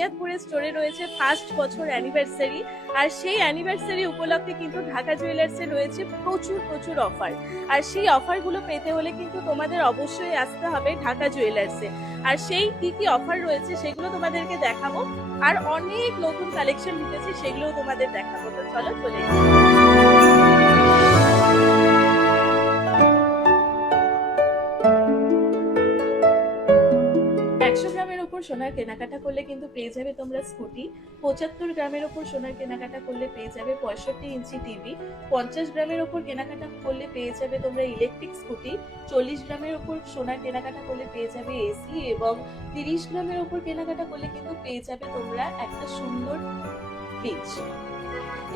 বুনিয়াদপুরে স্টোরে রয়েছে ফার্স্ট বছর অ্যানিভার্সারি, আর সেই অ্যানিভার্সারি উপলক্ষে কিন্তু ঢাকা জুয়েলার্সে রয়েছে প্রচুর প্রচুর অফার। আর সেই অফারগুলো পেতে হলে কিন্তু তোমাদের অবশ্যই আসতে হবে ঢাকা জুয়েলার্সে। আর সেই কি কি অফার রয়েছে সেগুলো তোমাদেরকে দেখাবো, আর অনেক নতুন কালেকশন ঢুকেছে সেগুলোও তোমাদের দেখাবো। তো চলো চলে যাই। 100 গ্রামের ওপর সোনার কেনাকাটা করলে কিন্তু পেয়ে যাবে তোমরা স্কুটি, 75 গ্রামের ওপর সোনার কেনাকাটা করলে পেয়ে যাবে 65 ইঞ্চি টিভি, 50 গ্রামের ওপর কেনাকাটা করলে পেয়ে যাবে তোমরা ইলেকট্রিক স্কুটি, 40 গ্রামের ওপর সোনার কেনাকাটা করলে পেয়ে যাবে এসি, এবং 30 গ্রামের ওপর কেনাকাটা করলে কিন্তু পেয়ে যাবে তোমরা একটা সুন্দর ফ্রিজ।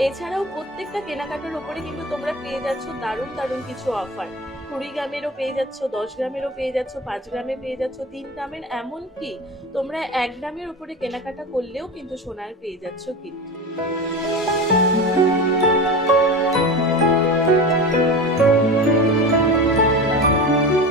এছাড়াও প্রত্যেকটা কেনাকাটার উপরে কিন্তু তোমরা পেয়ে যাচ্ছ দারুণ দারুণ কিছু অফার। 20 গ্রামেরও পেয়ে যাচ্ছ, 10 গ্রামেরও পেয়ে যাচ্ছ, 5 গ্রামে পেয়ে যাচ্ছ, 3 গ্রামের, এমনকি তোমরা 1 গ্রামের উপরে কেনাকাটা করলেও কিন্তু সোনার পেয়ে যাচ্ছ গিফট।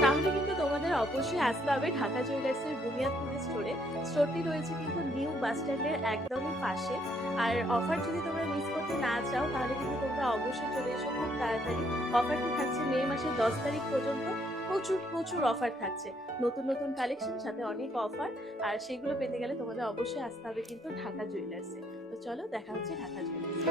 তাহলে কিন্তু তোমাদের অবশ্যই আসতে হবে ঢাকা জুয়েলার্সের বুনিয়াদপুর স্টোরে। স্টোরটি রয়েছে কিন্তু নিউ বাস স্ট্যান্ডের একদমই পাশে। আর অফার যদি তোমরা মিস করতে না চাও তাহলে কিন্তু তোমরা অবশ্যই চলে এসো খুব তাড়াতাড়ি। অফারটি থাকছে মে মাসের 10 তারিখ পর্যন্ত। প্রচুর প্রচুর অফার থাকছে, নতুন নতুন কালেকশন, সাথে অনেক অফার। আর সেগুলো পেতে গেলে তোমাদের অবশ্যই আসতে হবে কিন্তু ঢাকা জুয়েলার্সে। তো চলো দেখা হচ্ছে ঢাকা জুয়েলার্সে।